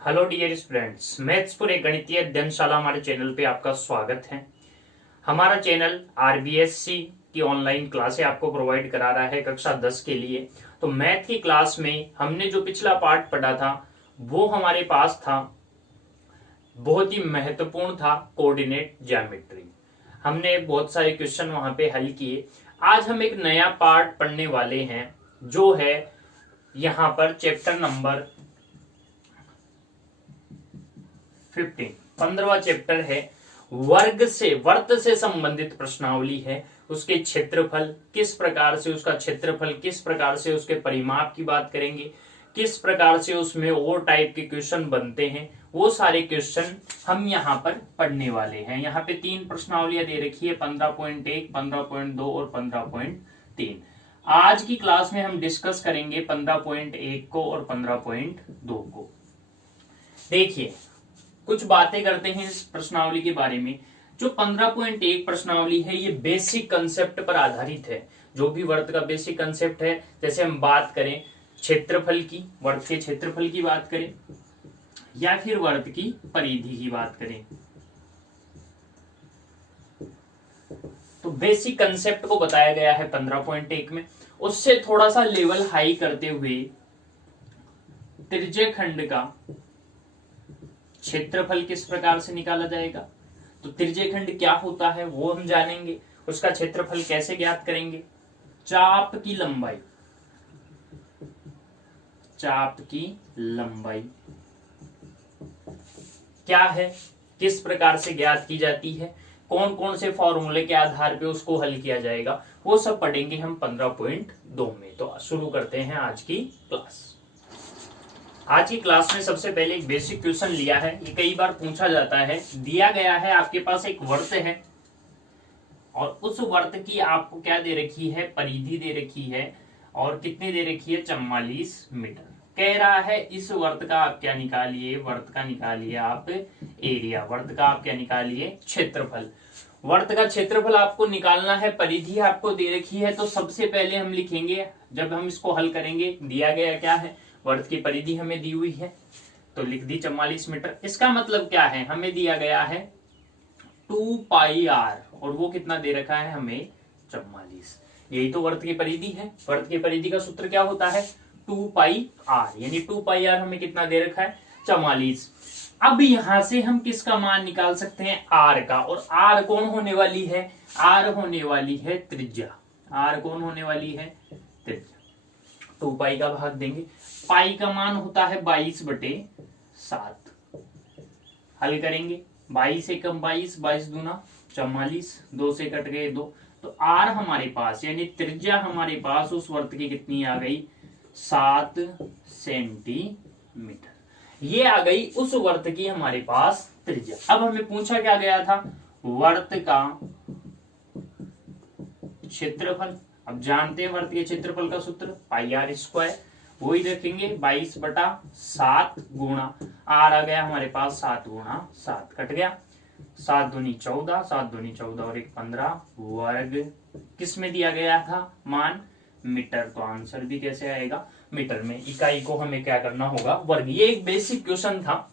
Hello dear students, maths पर एक गणितीय अध्ययनशाला हमारे चैनल पे आपका स्वागत है। हमारा चैनल आरबीएससी की ऑनलाइन क्लासें आपको प्रोवाइड करा रहा है कक्षा 10 के लिए। तो मैथ की क्लास में हमने जो पिछला पार्ट पढ़ा था वो हमारे पास था, बहुत ही महत्वपूर्ण था, कोऑर्डिनेट ज्योमेट्री। हमने बहुत सारे क्वेश्चन वहां पे हल किए। आज हम एक नया पार्ट पढ़ने वाले हैं जो है यहाँ पर चैप्टर नंबर 15वां चैप्टर है। वर्त से संबंधित प्रश्नावली है। उसके क्षेत्रफल किस प्रकार से, उसका क्षेत्रफल किस प्रकार से, उसके परिमाप की बात करेंगे, किस प्रकार से उसमें और टाइप के क्वेश्चन बनते हैं, वो सारे क्वेश्चन हम यहाँ पर पढ़ने वाले हैं। यहाँ पे 3 प्रश्नावलियां दे रखी है, 15.1, 15.2 और 15.3। आज की क्लास में हम डिस्कस करेंगे 15.1 को और 15.2 को। देखिए, कुछ बातें करते हैं इस प्रश्नावली के बारे में। जो 15.1 प्रश्नावली है ये बेसिक कंसेप्ट पर आधारित है। जो भी वर्त का बेसिक कंसेप्ट है, जैसे हम बात करें क्षेत्रफल की, वर्त के क्षेत्रफल की बात करें या फिर वर्त की परिधि की बात करें, तो बेसिक कंसेप्ट को बताया गया है 15.1 में। उससे थोड़ा सा लेवल हाई करते हुए त्रिज्य खंड का क्षेत्रफल किस प्रकार से निकाला जाएगा, तो त्रिज्य खंड क्या होता है वो हम जानेंगे। उसका क्षेत्रफल कैसे ज्ञात करेंगे, चाप की लंबाई क्या है, किस प्रकार से ज्ञात की जाती है, कौन कौन से फॉर्मूले के आधार पे उसको हल किया जाएगा, वो सब पढ़ेंगे हम 15.2 में। तो शुरू करते हैं आज की क्लास। आज की क्लास में सबसे पहले एक बेसिक क्वेश्चन लिया है। ये कई बार पूछा जाता है। दिया गया है आपके पास एक वर्त है और उस वर्त की आपको क्या दे रखी है, परिधि दे रखी है और कितनी दे रखी है, 44 मीटर। कह रहा है इस वर्त का आप क्या निकालिए, वर्त का निकालिए आप एरिया, वर्त का आप क्या निकालिए, क्षेत्रफल। वर्त का क्षेत्रफल आपको निकालना है, परिधि आपको दे रखी है। तो सबसे पहले हम लिखेंगे, जब हम इसको हल करेंगे, दिया गया क्या है, वर्त की परिधि हमें दी हुई है तो लिख दी 44 मीटर। इसका मतलब क्या है, हमें दिया गया है 2 पाई आर और वो कितना दे रखा है हमें, 44। यही तो वर्त की परिधि है। वर्त की परिधि का सूत्र क्या होता है, 2 पाई आर, यानी 2 पाई आर हमें कितना दे रखा है, 44। अब यहां से हम किसका मान निकाल सकते हैं, आर का। और आर कौन होने वाली है, आर होने वाली है त्रिज्या। आर कौन होने वाली है, त्रिज्या। 2 पाई का भाग देंगे, पाई का मान होता है 22/7। हल करेंगे, 22 एकम 22, 22 दूना 44, 2 से कट गए 2। तो आर हमारे पास यानी त्रिज्या हमारे पास उस वर्त की कितनी आ गई, 7 सेंटीमीटर। ये आ गई उस वर्त की हमारे पास त्रिज्या। अब हमें पूछा क्या गया था, वर्त का क्षेत्रफल। अब जानते हैं वर्त के क्षेत्रफल का सूत्र पाई आर स्क्वायर, वही रखेंगे 22/7 गुणा आर आ गया हमारे पास 7 गुणा 7, कट गया 7 दूनी 14, 7 दूनी 14 और 1 15 वर्ग। किस में दिया गया था मान, मीटर। तो आंसर भी कैसे आएगा, मीटर में। इकाई को हमें क्या करना होगा, वर्ग। ये एक बेसिक क्वेश्चन था।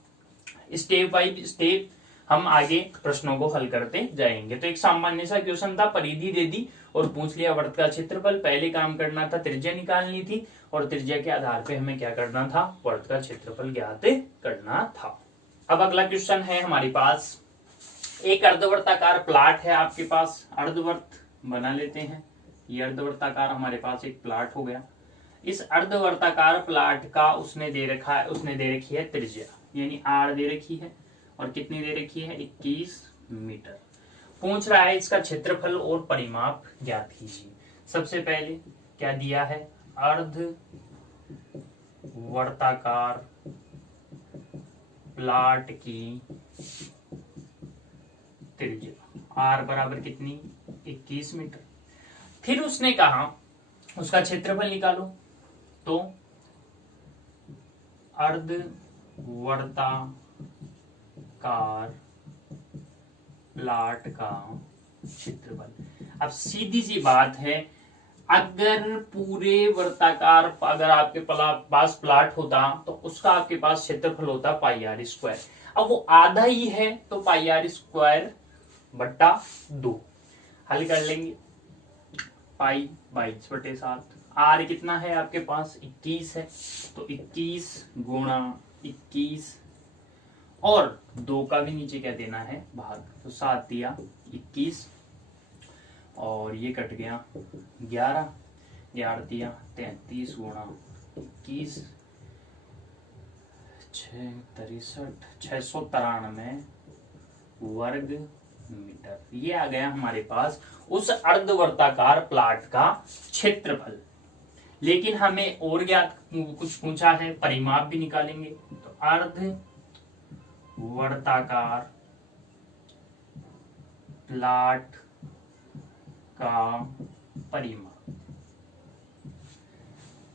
स्टेप बाय स्टेप हम आगे प्रश्नों को हल करते जाएंगे। तो एक सामान्य सा क्वेश्चन था, परिधि दे दी और पूछ लिया वर्त का क्षेत्रफल। पहले काम करना था, त्रिज्या निकालनी थी और त्रिज्या के आधार पे हमें क्या करना था, वर्त का क्षेत्रफल ज्ञात करना था। अब अगला क्वेश्चन है हमारे पास, एक अर्धवर्ताकार प्लाट है आपके पास। अर्धवर्त बना लेते हैं। ये अर्धवर्ताकार हमारे पास एक प्लाट हो गया। इस अर्धवर्ताकार प्लाट का उसने दे रखी है त्रिज्या, यानी आर दे रखी है और कितनी दे रखी है, 21 मीटर। पूछ रहा है इसका क्षेत्रफल और परिमाप ज्ञात कीजिए। सबसे पहले क्या दिया है, अर्धवर्ताकार प्लाट की त्रिज्या आर बराबर कितनी, 21 मीटर। फिर उसने कहा उसका क्षेत्रफल निकालो। तो अर्धवर्ताकार प्लाट का क्षेत्रफल। अब सीधी सी बात है, अगर पूरे वर्ताकार, अगर आपके पास प्लाट होता तो उसका आपके पास क्षेत्रफल होता है पाई आर स्क्वायर। अब वो आधा ही है तो पाई आर स्क्वायर बट्टा 2 हल कर लेंगे। पाई 22/7, आर कितना है आपके पास 21 है, तो 21 गुणा 21 और 2 का भी नीचे क्या देना है भाग, तो 7 दिया 21 और ये कट गया 11, 11 दिया 33 गुणा 21 693 वर्ग मीटर। ये आ गया हमारे पास उस अर्धवर्ताकार प्लाट का क्षेत्रफल। लेकिन हमें और ज्ञात कुछ पूछा है, परिमाप भी निकालेंगे। तो अर्धवर्ताकार प्लाट का परिमाप।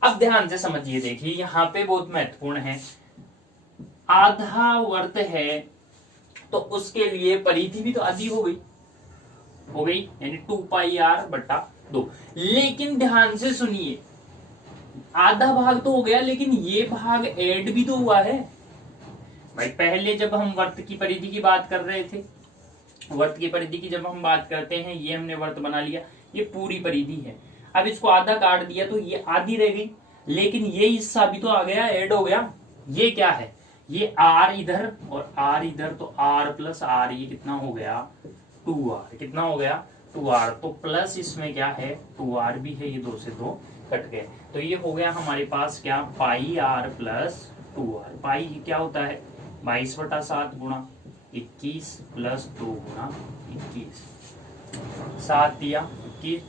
अब ध्यान से समझिए, देखिए यहां पे बहुत महत्वपूर्ण है। आधा वर्त है तो उसके लिए परिधि भी तो आधी हो गई यानी 2 पाई आर बटा 2। लेकिन ध्यान से सुनिए, आधा भाग तो हो गया लेकिन ये भाग ऐड भी तो हुआ है भाई। पहले जब हम वर्त की परिधि की बात कर रहे थे, वर्त की परिधि की जब हम बात करते हैं, ये हमने वर्त बना लिया, ये पूरी परिधि है। अब इसको आधा काट दिया तो ये आधी रह गई, लेकिन ये हिस्सा भी तो आ गया, ऐड हो गया। ये क्या है, ये आर इधर और आर इधर, तो आर प्लस आर, ये कितना हो गया 2r। कितना हो गया 2r। तो प्लस इसमें क्या है 2r भी है, ये 2 से 2 कट गए। तो ये हो गया हमारे पास क्या पाई आर प्लस 2r। पाई क्या होता है 22/7 गुणा 21 प्लस 2 गुणा 21, 7 दिया 21,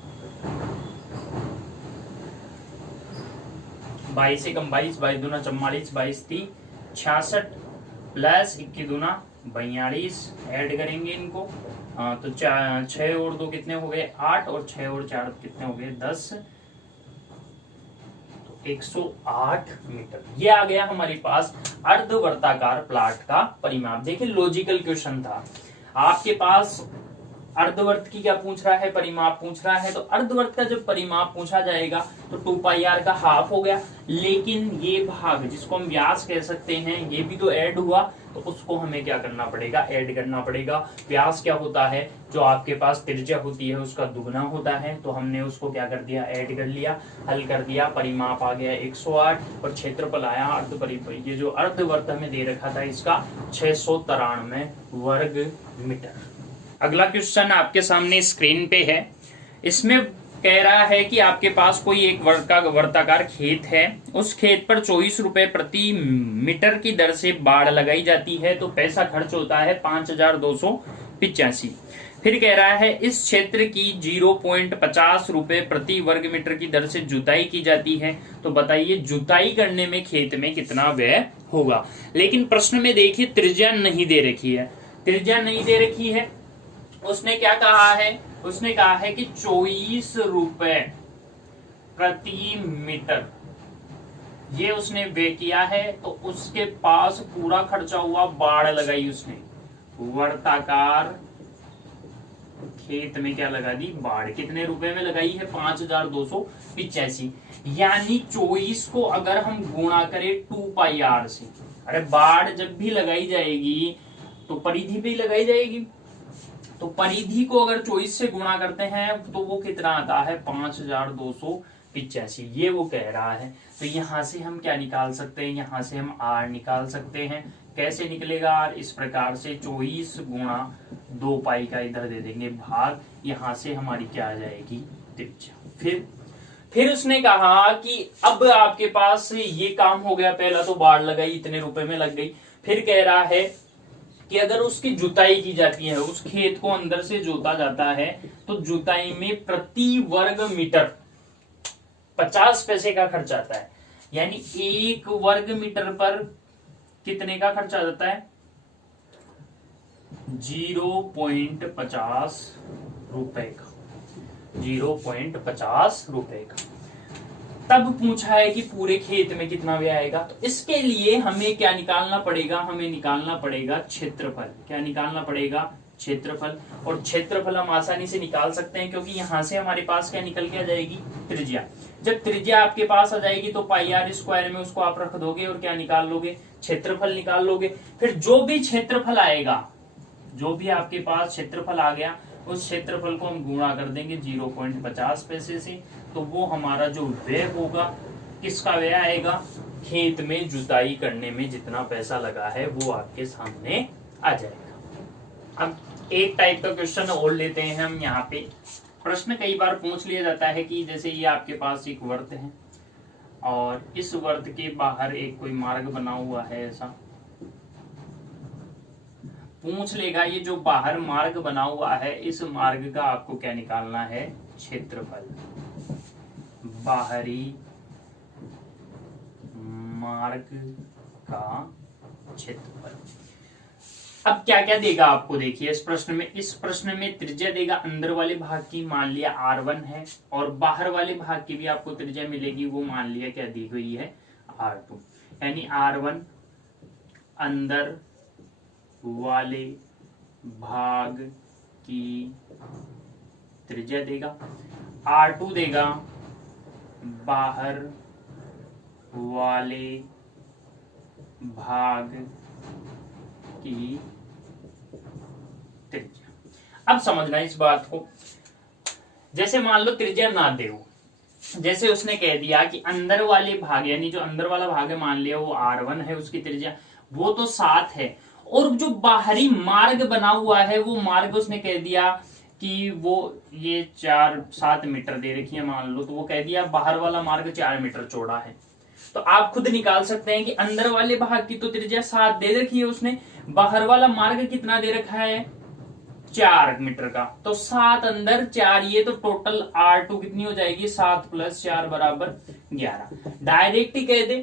22 से कम 22, 22 दूना 44, 22 3 66 प्लस 21 दूना 42, ऐड करेंगे इनको। तो 6 और 2 कितने हो गए 8 और 6 और 4 कितने हो गए 10, तो 108 मीटर। ये आ गया हमारे पास अर्धवर्ताकार प्लाट का परिमाप। देखिए लॉजिकल क्वेश्चन था, आपके पास अर्धवर्त की क्या पूछ रहा है, परिमाप पूछ रहा है। तो अर्धवर्त का जब परिमाप पूछा जाएगा तो 2 पाई आर का हाफ हो गया, लेकिन ये भाग जिसको हम व्यास कह सकते हैं ये भी तो ऐड हुआ, तो उसको हमें क्या करना पड़ेगा, ऐड करना पड़ेगा। व्यास क्या होता है, जो आपके पास त्रिज्या होती है उसका दुगना होता है, तो हमने उसको क्या कर दिया, ऐड कर लिया, हल कर दिया। परिमाप आ गया 108 और क्षेत्रफल आया ये जो अर्धवर्त हमें दे रखा था इसका 693 वर्ग मीटर। अगला क्वेश्चन आपके सामने स्क्रीन पे है। इसमें कह रहा है कि आपके पास कोई एक वर्ताकार खेत है, उस खेत पर 24 रुपए प्रति मीटर की दर से बाड़ लगाई जाती है, तो पैसा खर्च होता है 5285। फिर कह रहा है इस क्षेत्र की 0.50 रुपए प्रति वर्ग मीटर की दर से जुताई की जाती है, तो बताइए जुताई करने में खेत में कितना व्यय होगा। लेकिन प्रश्न में देखिए त्रिज्या नहीं दे रखी है, त्रिज्या नहीं दे रखी है। उसने क्या कहा है, उसने कहा है कि 24 रुपए प्रति मीटर ये उसने व्यय किया है, तो उसके पास पूरा खर्चा हुआ, बाड़ लगाई उसने, वर्ताकार खेत में क्या लगा दी, बाड़। कितने रुपए में लगाई है 5285। यानी 24 को अगर हम गुणा करें 2 पाई आर से, अरे बाड़ जब भी लगाई जाएगी तो परिधि भी लगाई जाएगी, तो परिधि को अगर 24 से गुणा करते हैं तो वो कितना आता है 5285, ये वो कह रहा है। तो यहां से हम क्या निकाल सकते हैं, यहां से हम आर निकाल सकते हैं। कैसे निकलेगा आर, इस प्रकार से 24 गुणा 2 पाई का इधर दे देंगे भाग, यहां से हमारी क्या आ जाएगी त्रिज्या। फिर उसने कहा कि अब आपके पास ये काम हो गया, पहला तो बाड़ लगाई इतने रुपए में लग गई। फिर कह रहा है कि अगर उसकी जुताई की जाती है, उस खेत को अंदर से जोता जाता है, तो जुताई में प्रति वर्ग मीटर 50 पैसे का खर्च आता है। यानी 1 वर्ग मीटर पर कितने का खर्च आ जाता है 0.50 रुपए का, 0.50 रुपए का। तब पूछा है कि पूरे खेत में कितना व्यय आएगा, तो इसके लिए हमें क्या निकालना पड़ेगा, हमें निकालना पड़ेगा क्षेत्रफल। क्या निकालना पड़ेगा, क्षेत्रफल, और क्षेत्रफल हम आसानी से निकाल सकते हैं क्योंकि यहां से हमारे पास क्या निकल के आ जाएगी, त्रिज्या। जब त्रिज्या आपके पास आ जाएगी तो पाई आर स्क्वायर में उसको आप रख दोगे और क्या निकाल लोगे, क्षेत्रफल निकाल लोगे। फिर जो भी क्षेत्रफल आएगा, जो भी आपके पास क्षेत्रफल आ गया, उस क्षेत्रफल को हम गुणा कर देंगे 0.50 पैसे से, तो वो हमारा जो व्यय होगा, किसका व्यय आएगा, खेत में जुताई करने में जितना पैसा लगा है वो आपके सामने आ जाएगा। अब एक टाइप का क्वेश्चन और लेते हैं हम यहाँ पे। प्रश्न कई बार पूछ लिया जाता है कि जैसे ये आपके पास एक वर्त है और इस वर्त के बाहर एक कोई मार्ग बना हुआ है, ऐसा पूछ लेगा, ये जो बाहर मार्ग बना हुआ है इस मार्ग का आपको क्या निकालना है, क्षेत्रफल, बाहरी मार्ग का क्षेत्रफल। अब क्या क्या देगा आपको, देखिए इस प्रश्न में त्रिज्या देगा अंदर वाले भाग की, मान लिया R1 है, और बाहर वाले भाग की भी आपको त्रिज्या मिलेगी, वो मान लिया क्या दी हुई है, R2, यानी R1 अंदर वाले भाग की त्रिज्या देगा, R2 देगा बाहर वाले भाग की त्रिज्या। अब समझना इस बात को, जैसे मान लो त्रिज्या ना दे, जैसे उसने कह दिया कि अंदर वाले भाग, यानी जो अंदर वाला भाग है मान लिया वो R1 है, उसकी त्रिज्या वो तो 7 है, और जो बाहरी मार्ग बना हुआ है वो मार्ग उसने कह दिया कि वो ये 7 मीटर दे रखी है मान लो, तो वो कह दिया बाहर वाला मार्ग 4 मीटर चौड़ा है। तो आप खुद निकाल सकते हैं कि अंदर वाले भाग की तो त्रिज्या 7 दे रखी है उसने, बाहर वाला मार्ग कितना दे रखा है, 4 मीटर का, तो 7 अंदर 4 ये, तो टोटल R2 कितनी हो जाएगी, 7 + 4 = 11। डायरेक्ट ही कह दे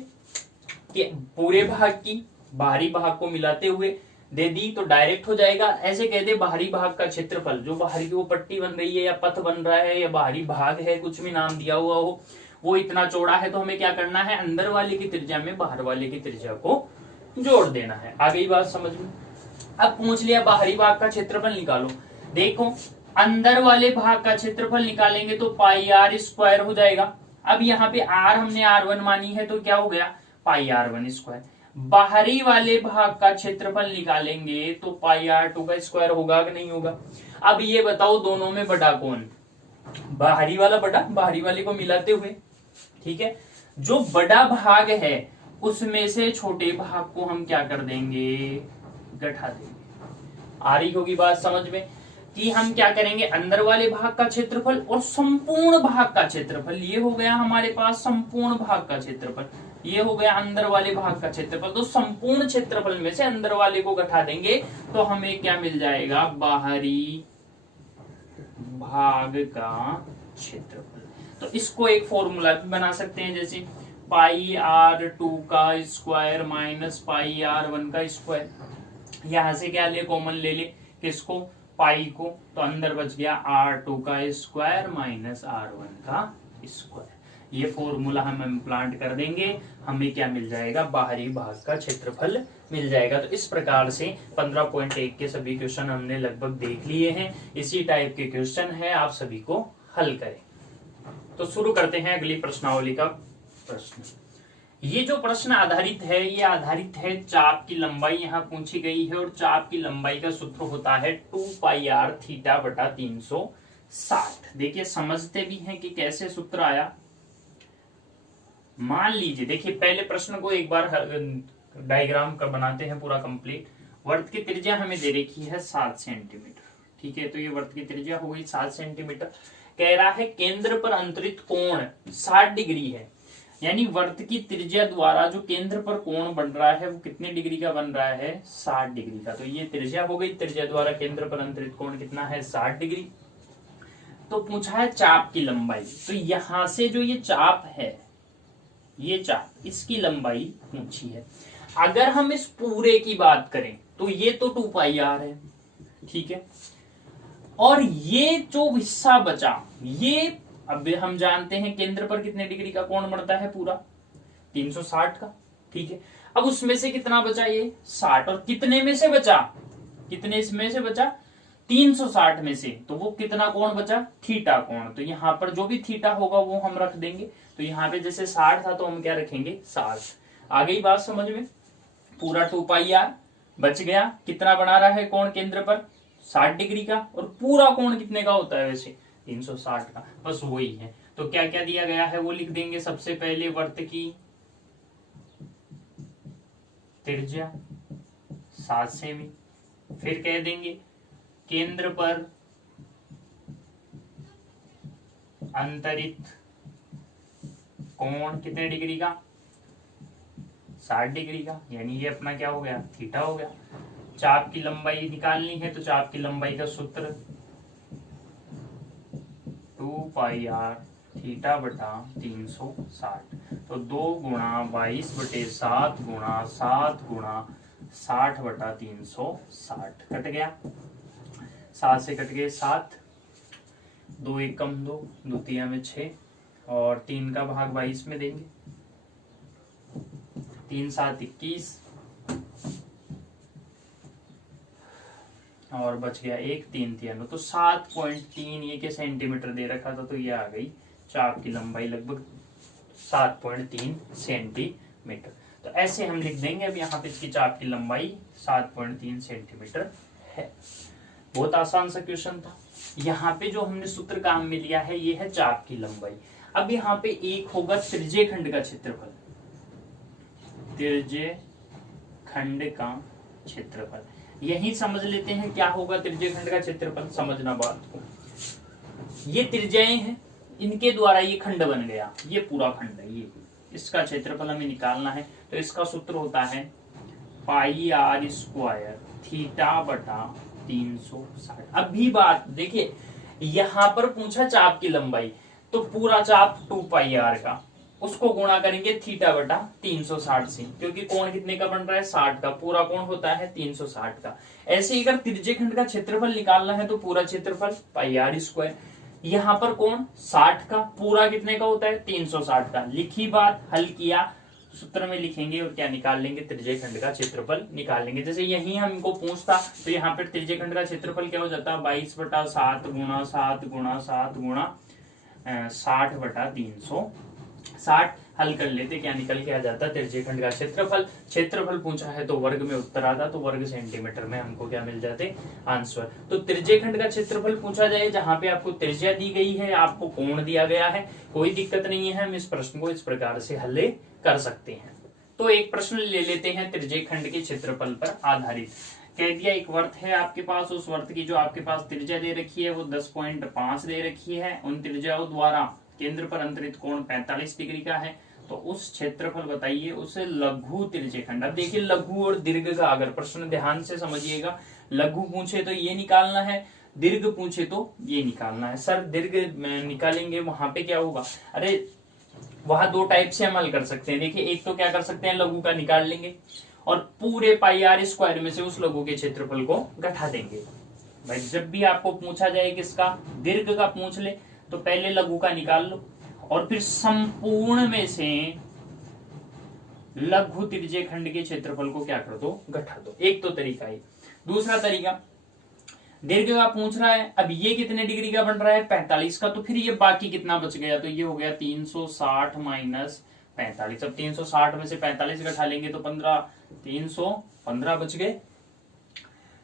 कि पूरे भाग की बाहरी भाग को मिलाते हुए दे दी तो डायरेक्ट हो जाएगा। ऐसे कह दे बाहरी भाग का क्षेत्रफल, जो बाहरी की वो पट्टी बन रही है या पथ बन रहा है या बाहरी भाग है, कुछ भी नाम दिया हुआ हो, वो इतना चौड़ा है, तो हमें क्या करना है, अंदर वाले की त्रिज्या में बाहर वाले की त्रिज्या को जोड़ देना है। आ गई बात समझ में। अब पूछ लिया बाहरी भाग का क्षेत्रफल निकालो, देखो अंदर वाले भाग का क्षेत्रफल निकालेंगे तो पाई आर स्क्वायर हो जाएगा। अब यहाँ पे R हमने R1 मानी है तो क्या हो गया, पाई R1 स्क्वायर। बाहरी वाले भाग का क्षेत्रफल निकालेंगे तो पाई R2 का स्क्वायर होगा कि नहीं होगा। अब ये बताओ दोनों में बड़ा कौन, बाहरी वाला बड़ा, बाहरी वाले को मिलाते हुए, ठीक है। जो बड़ा भाग है उसमें से छोटे भाग को हम क्या कर देंगे, घटा देंगे। आ रही होगी बात समझ में कि हम क्या करेंगे, अंदर वाले भाग का क्षेत्रफल और संपूर्ण भाग का क्षेत्रफल, ये हो गया हमारे पास संपूर्ण भाग का क्षेत्रफल, ये हो गया अंदर वाले भाग का क्षेत्रफल। तो संपूर्ण क्षेत्रफल में से अंदर वाले को घटा देंगे तो हमें क्या मिल जाएगा, बाहरी भाग का क्षेत्रफल। तो इसको एक फॉर्मूला भी बना सकते हैं, जैसे पाई R2 का स्क्वायर माइनस पाई R1 का स्क्वायर। यहां से क्या ले, कॉमन ले ले, किसको, पाई को, तो अंदर बच गया R2 का स्क्वायर माइनस R1 का स्क्वायर। ये फॉर्मूला हम इम्प्लांट कर देंगे, हमें क्या मिल जाएगा, बाहरी भाग का क्षेत्रफल मिल जाएगा। तो इस प्रकार से 15.1 के सभी क्वेश्चन हमने लगभग देख लिए हैं। इसी टाइप के क्वेश्चन है, आप सभी को हल करें। तो शुरू करते हैं अगली प्रश्नावली का प्रश्न। ये जो प्रश्न आधारित है, ये आधारित है चाप की लंबाई यहाँ पूछी गई है, और चाप की लंबाई का सूत्र होता है 2πr θ/360। देखिए समझते भी हैं कि कैसे सूत्र आया। मान लीजिए, देखिए पहले प्रश्न को एक बार डायग्राम का बनाते हैं पूरा कंप्लीट। वर्त की त्रिज्या हमें दे रखी है 7 सेंटीमीटर, ठीक है। तो ये वर्त की त्रिज्या हो गई 7 सेंटीमीटर। कह रहा है केंद्र पर अंतरित कोण 60 डिग्री है, यानी वर्त की त्रिज्या द्वारा जो केंद्र पर कोण बन रहा है वो कितने डिग्री का बन रहा है, 60 डिग्री का। तो ये त्रिज्या हो गई, त्रिज्या द्वारा केंद्र पर अंतरित कोण कितना है, 60 डिग्री। तो पूछा है चाप की लंबाई, तो यहां से जो ये चाप है, ये चाप, इसकी लंबाई पूछी है। अगर हम इस पूरे की बात करें तो ये तो 2πr है, ठीक है। और ये जो हिस्सा बचा, ये अब हम जानते हैं केंद्र पर कितने डिग्री का कोण बनता है, पूरा 360 का, ठीक है। अब उसमें से कितना बचा, ये 60, और कितने में से बचा, कितने इसमें से बचा, 360 में से तो वो कितना कोण बचा, थीटा कोण। तो यहाँ पर जो भी थीटा होगा वो हम रख देंगे। तो यहाँ पे जैसे 60 था तो हम क्या रखेंगे, 60। आ गई बात समझ में। पूरा 2πr बच गया। कितना बना रहा है कोण केंद्र पर, 60 डिग्री का। और पूरा कोण कितने का होता है वैसे, 360 का, बस वही है। तो क्या क्या दिया गया है वो लिख देंगे। सबसे पहले वर्त की त्रिज्या 7 सेमी, फिर कह देंगे केंद्र पर अंतरित कोण कितने डिग्री का, 60 डिग्री का, यानी ये अपना क्या हो गया, थीटा हो गया। चाप की लंबाई निकालनी है तो चाप की लंबाई का सूत्र 2πr थीटा बटा 360। तो 2 गुणा 22/7 गुणा 7 गुणा 60 बटा 360 कट गया। 7 से कट गए 7, 2 एकम 2, 2 तिया में 6 और 3 का भाग 22 में देंगे। 3 7 21 और बच गया 1, 3 तिया 9। तो 7.3 ये के सेंटीमीटर दे रखा था, तो ये आ गई चाप की लंबाई लगभग 7.3 सेंटीमीटर। तो ऐसे हम लिख देंगे। अब यहाँ पे इसकी चाप की लंबाई 7.3 सेंटीमीटर है। बहुत आसान सा क्वेश्चन था। यहाँ पे जो हमने सूत्र काम में लिया है ये है चाप की लंबाई। अब यहाँ पे एक होगा त्रिज्य खंड का क्षेत्रफल, त्रिज्य खंड का क्षेत्रफल। यही समझ लेते हैं क्या होगा त्रिज्य खंड का क्षेत्रफल, समझना बात को। ये त्रिज्याएं हैं, इनके द्वारा ये खंड बन गया, ये पूरा खंड है, ये इसका क्षेत्रफल हमें निकालना है। तो इसका सूत्र होता है πr² थीटा बटा 360। अभी बात देखिए, यहां पर पूछा चाप की लंबाई, तो पूरा चाप 2πr का, उसको गुणा करेंगे थीटा बटा 360 से, क्योंकि कोण कितने का बन रहा है, 60 का। पूरा कोण होता है 360 का। ऐसे ही अगर त्रिज्य खंड का क्षेत्रफल निकालना है तो पूरा क्षेत्रफल πr²। यहाँ पर कोण 60 का, पूरा कितने का होता है, 360 का। लिखी बात, हल किया, सूत्र में लिखेंगे और क्या निकाल लेंगे, त्रिज्य खंड का क्षेत्रफल निकाल लेंगे। जैसे यही हमको पूछता तो यहाँ पर त्रिज्य खंड का क्षेत्रफल क्या हो जाता है, 22/7 गुणा 7 गुणा 7 गुणा 60 बटा 360। हल कर लेते, क्या निकल के आ जाता है, त्रिज्य खंड का क्षेत्रफल। क्षेत्रफल पूछा है तो वर्ग में उत्तर आता, तो वर्ग सेंटीमीटर में हमको क्या मिल जाते, आंसर। तो त्रिज्य खंड का क्षेत्रफल पूछा जाए जहां पे आपको त्रिज्या दी गई है, आपको कोण दिया गया है, कोई दिक्कत नहीं है, हम इस प्रश्न को इस प्रकार से हल कर सकते हैं। तो एक प्रश्न ले लेते हैं त्रिज्य खंड के क्षेत्रफल पर आधारित। कह दिया एक वर्त है आपके पास, उस वर्त की जो आपके पास त्रिज्या दे रखी है वो 10.5 दे रखी है। उन त्रिज्याओं द्वारा केंद्र पर अंतरित कोण 45 डिग्री का है। तो उस क्षेत्रफल बताइए उस लघु त्रिज्य खंड। अब देखिए लघु और दीर्घ का अगर प्रश्न ध्यान से समझिएगा, लघु पूछे तो ये निकालना है, दीर्घ पूछे तो ये निकालना है। सर दीर्घ निकालेंगे वहां पे क्या होगा, अरे वहां दो टाइप से हम हल कर सकते हैं। देखिए एक तो क्या कर सकते हैं, लघु का निकाल लेंगे और पूरे πr² में से उस लघु के क्षेत्रफल को घटा देंगे। भाई जब भी आपको पूछा जाए किसका, दीर्घ का पूछ ले तो पहले लघु का निकाल लो और फिर संपूर्ण में से लघु त्रिज्य खंड के क्षेत्रफल को क्या कर दो, घटा दो। एक तो तरीका है। दूसरा तरीका, दीर्घ का पूछ रहा है, अब ये कितने डिग्री का बन रहा है, 45 का, तो फिर ये बाकी कितना बच गया, तो ये हो गया 360 माइनस 45। अब 360 में से 45 घटा लेंगे तो 15, 315 बच गए,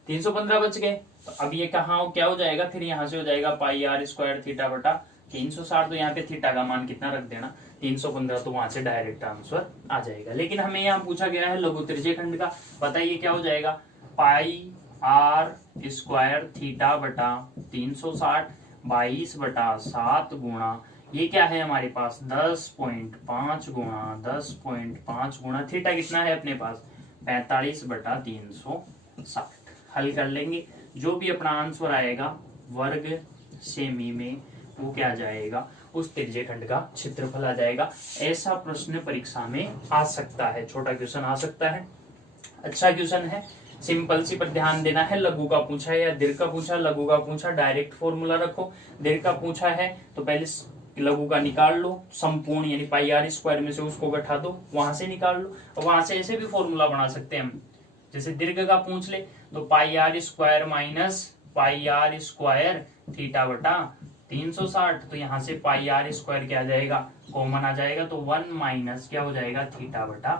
315 बच गए। तो अब ये कहाँ क्या हो जाएगा, फिर यहां से हो जाएगा πr² थीटा बटा 360। तो यहाँ पे थीटा का मान कितना रख देना, 315। तो वहां से डायरेक्ट आंसर आ जाएगा। लेकिन हमें यहाँ पूछा गया है लघु त्रिज्य खंड का, बताइए क्या हो जाएगा, πr² थीटा बटा 360 22/7 गुणा ये क्या है हमारे पास 10.5 गुणा 10.5 गुणा थीटा कितना है अपने पास 45/360। हल कर लेंगे, जो भी अपना आंसर आएगा वर्ग सेमी में वो क्या आ जाएगा, उस त्रिज्य खंड का क्षेत्रफल आ जाएगा। ऐसा प्रश्न परीक्षा में आ सकता है, छोटा क्वेश्चन आ सकता है, अच्छा क्वेश्चन है, सिंपल सी पर ध्यान देना है। लघु का पूछा है या दीर्घ का पूछा, लघु का पूछा डायरेक्ट फॉर्मूला रखो, दीर्घ का पूछा है तो पहले लघु का निकाल लो, संपूर्ण यानी πr² में से उसको घटा दो, वहां से निकाल लो। और वहां से ऐसे भी फॉर्मूला बना सकते हैं हम, जैसे दीर्घ का पूछ ले तो πr² minus pi r square theta बटा 360, तो यहाँ से पाई आर स्क्वायर क्या आ जाएगा, कॉमन आ जाएगा, तो 1 माइनस क्या हो जाएगा, थीटा बटा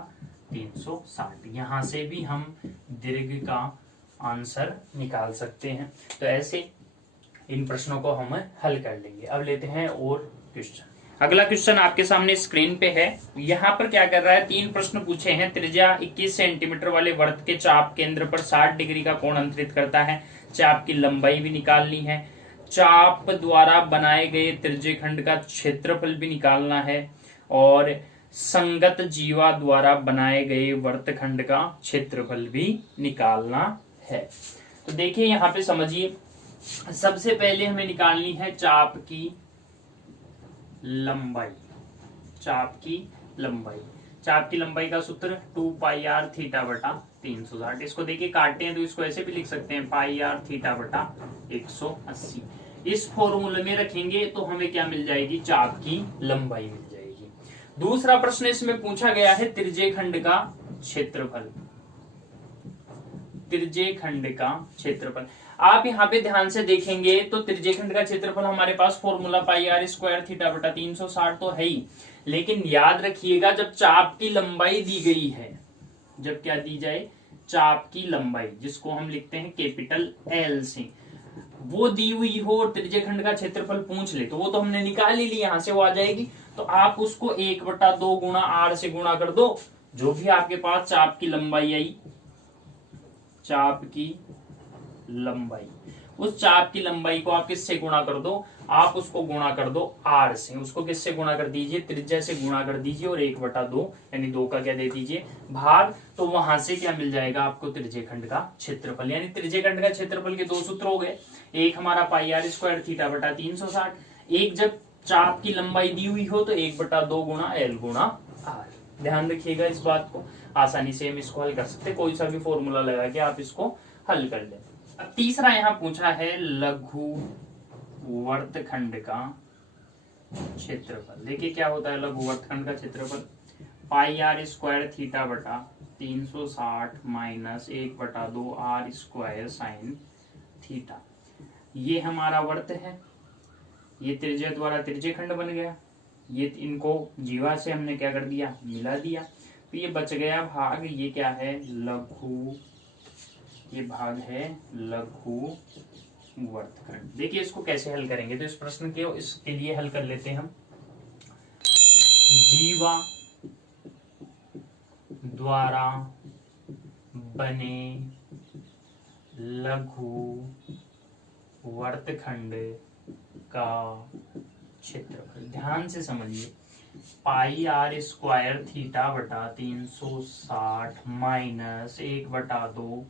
360। यहाँ से भी हम दीर्घ का आंसर निकाल सकते हैं। तो ऐसे इन प्रश्नों को हम हल कर लेंगे। अब लेते हैं और क्वेश्चन। अगला क्वेश्चन आपके सामने स्क्रीन पे है। यहाँ पर क्या कर रहा है, 3 प्रश्न पूछे हैं। त्रिज्या 21 सेंटीमीटर वाले वृत्त के चाप केंद्र पर 60 डिग्री का कोण अंतरित करता है। चाप की लंबाई भी निकालनी है, चाप द्वारा बनाए गए त्रिज्यखंड का क्षेत्रफल भी निकालना है, और संगत जीवा द्वारा बनाए गए वृत्तखंड का क्षेत्रफल भी निकालना है। तो देखिए यहाँ पे समझिए, सबसे पहले हमें निकालनी है चाप की लंबाई। चाप की लंबाई, चाप की लंबाई का सूत्र 2 पाई आर थीटा बटा 360। इसको देखिए काटते हैं तो इसको ऐसे भी लिख सकते हैं, पाई आर थीटा बटा 180। इस फॉर्मूले में रखेंगे तो हमें क्या मिल जाएगी, चाप की लंबाई मिल जाएगी। दूसरा प्रश्न इसमें पूछा गया है त्रिज्यखंड का क्षेत्रफल। त्रिज्यखंड का क्षेत्रफल आप यहाँ पे ध्यान से देखेंगे तो त्रिज्यखंड का क्षेत्रफल हमारे पास formula pi r square theta बटा 360 तो है ही, लेकिन याद रखिएगा जब चाप की लंबाई दी गई है, जब क्या दी जाए, चाप की लंबाई, जिसको हम लिखते हैं कैपिटल एल से, वो दी हुई हो और त्रिज्यखंड का क्षेत्रफल पूछ ले, तो वो तो हमने निकाल ही ली, यहां से वो आ जाएगी। तो आप उसको 1/2 गुणा आर से गुणा कर दो, जो भी आपके पास चाप की लंबाई आई, चाप की लंबाई, उस चाप की लंबाई को आप किससे गुणा कर दो, आप उसको गुणा कर दो आर से। उसको किससे गुणा कर दीजिए, त्रिज्या से गुणा कर दीजिए, और 1/2 यानी 2 का क्या दे दीजिए, भाग। तो वहां से क्या मिल जाएगा आपको, त्रिज्यखंड का क्षेत्रफल। यानी त्रिज्यखंड का क्षेत्रफल के 2 सूत्र हो गए, एक हमारा पाई आर स्क्वायर थीटा बटा 360, एक जब चाप की लंबाई दी हुई हो तो 1/2 गुणा एल गुणा आर। ध्यान रखिएगा इस बात को, आसानी से हम इसको हल कर सकते, कोई सा भी फॉर्मूला लगा के आप इसको हल कर लें। अब तीसरा यहाँ पूछा है लघु वर्तखंड का क्षेत्रफल। देखिए क्या होता है लघु वर्तखंड का क्षेत्रफल, पाई आर स्क्वायर थीटा बटा 360 minus 1/2 r square sine theta. ये हमारा वर्त है, ये त्रिज्या द्वारा त्रिज्यखंड बन गया, ये इनको जीवा से हमने क्या कर दिया, मिला दिया, तो ये बच गया भाग। ये क्या है, लघु, ये भाग है लघु वर्तखंड। देखिए इसको कैसे हल करेंगे, तो इस प्रश्न के इसके लिए हल कर लेते हैं हम। जीवा द्वारा बने लघु वर्तखंड का क्षेत्रफल, ध्यान से समझिए, पाई आर स्क्वायर थीटा बटा 360 minus 1/2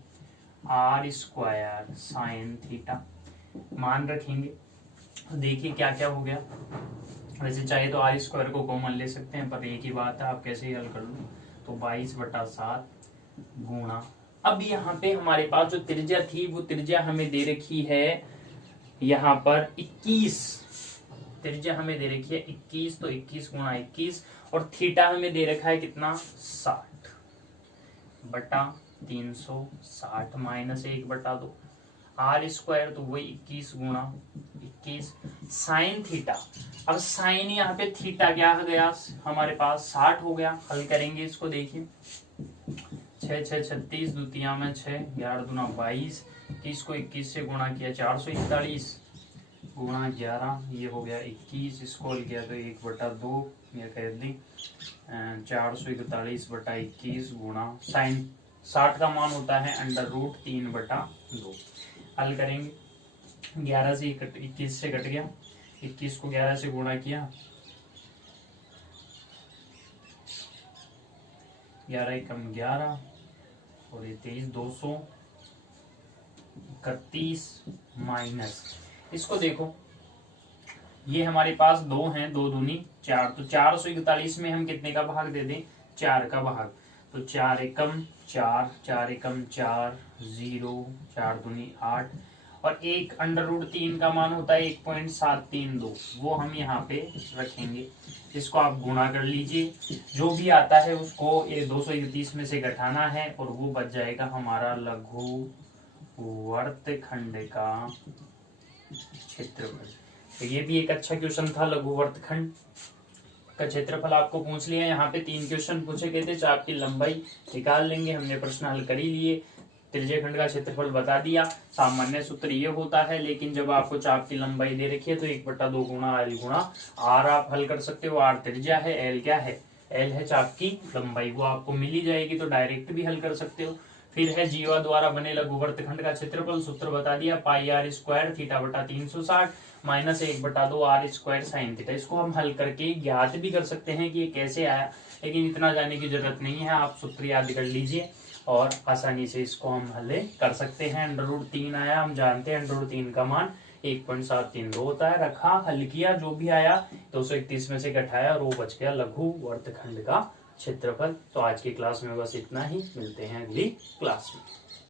r square sine theta, मान रखेंगे। देखिए क्या क्या हो गया, वैसे चाहे तो आर स्क्वायर को कॉमन ले सकते हैं, पर एक ही बात है, आप कैसे ही हल कर लो, तो 22/7 गुणा। अब यहाँ पे हमारे पास जो त्रिज्या थी वो त्रिज्या हमें दे रखी है यहाँ पर 21, त्रिज्या हमें दे रखी है 21, तो 21 गुणा 21, और थीटा हमें दे रखा है कितना, 60/360 माइनस 1/2 आर स्क्वायर, तो वही 21 गुणा 21 साइन थीटा। अब साइन यहाँ पे थीटा क्या हो गया हमारे पास, 60 हो गया। हल करेंगे इसको, देखिए 6 6 36, द्वितीया में 6, 11 दूना 22, 21 को 21 से गुणा किया 441 गुणा 11, ये हो गया 21, इसको हल किया तो 1/2 ये कह दी 441/21 गुणा साइन 60 का मान होता है √3/2। हल करेंगे, 11 से 21 से कट गया, 21 को 11 से गुणा किया, 11 एकम 11 और ये 23, 231 माइनस, इसको देखो ये हमारे पास 2 हैं, 2 दूनी 4, तो 441 में हम कितने का भाग दे दें, 4 का भाग, तो 4 एकम 4, 4 एकम 4, 0, 4 दूनी 8, और एक √3 का मान होता है 1.732, वो हम यहाँ पे रखेंगे। इसको आप गुणा कर लीजिए, जो भी आता है उसको ये 231 में से घटाना है, और वो बच जाएगा हमारा लघु वर्तखंड का क्षेत्रफल। तो ये भी एक अच्छा क्वेश्चन था, लघु वर्तखंड का क्षेत्रफल आपको पूछ लिया। यहाँ पे 3 क्वेश्चन पूछे गए थे, चाप की लंबाई निकाल लेंगे, हमने प्रश्न हल कर ही लिए। त्रिज्यखंड का क्षेत्रफल बता दिया। सामान्य सूत्र ये होता है, लेकिन जब आपको चाप की लंबाई दे रखी है तो 1/2 गुणा एल गुणा आर आप हल कर सकते हो। आर त्रिज्या है, एल क्या है, एल है चाप की लंबाई, वो आपको मिल ही जाएगी, तो डायरेक्ट भी हल कर सकते हो। फिर है जीवा द्वारा बने लघु वर्तखंड का क्षेत्रफल, सूत्र बता दिया, पाई आर स्क्वायर थीटा बटा 360 minus 1/2 r square sine theta. इसको हम हल करके ज्ञात भी कर सकते हैं कि ये कैसे आया, लेकिन इतना जाने की जरूरत नहीं है, आप सूत्र याद कर लीजिए और आसानी से इसको हम हल कर सकते हैं। √3 आया, हम जानते हैं √3 का मान 1.732 होता है। रखा, हल किया, जो भी आया 231 में से घटाया और वो बच गया लघु वर्तखंड का क्षेत्रफल। तो आज की क्लास में बस इतना ही, मिलते हैं अगली क्लास में।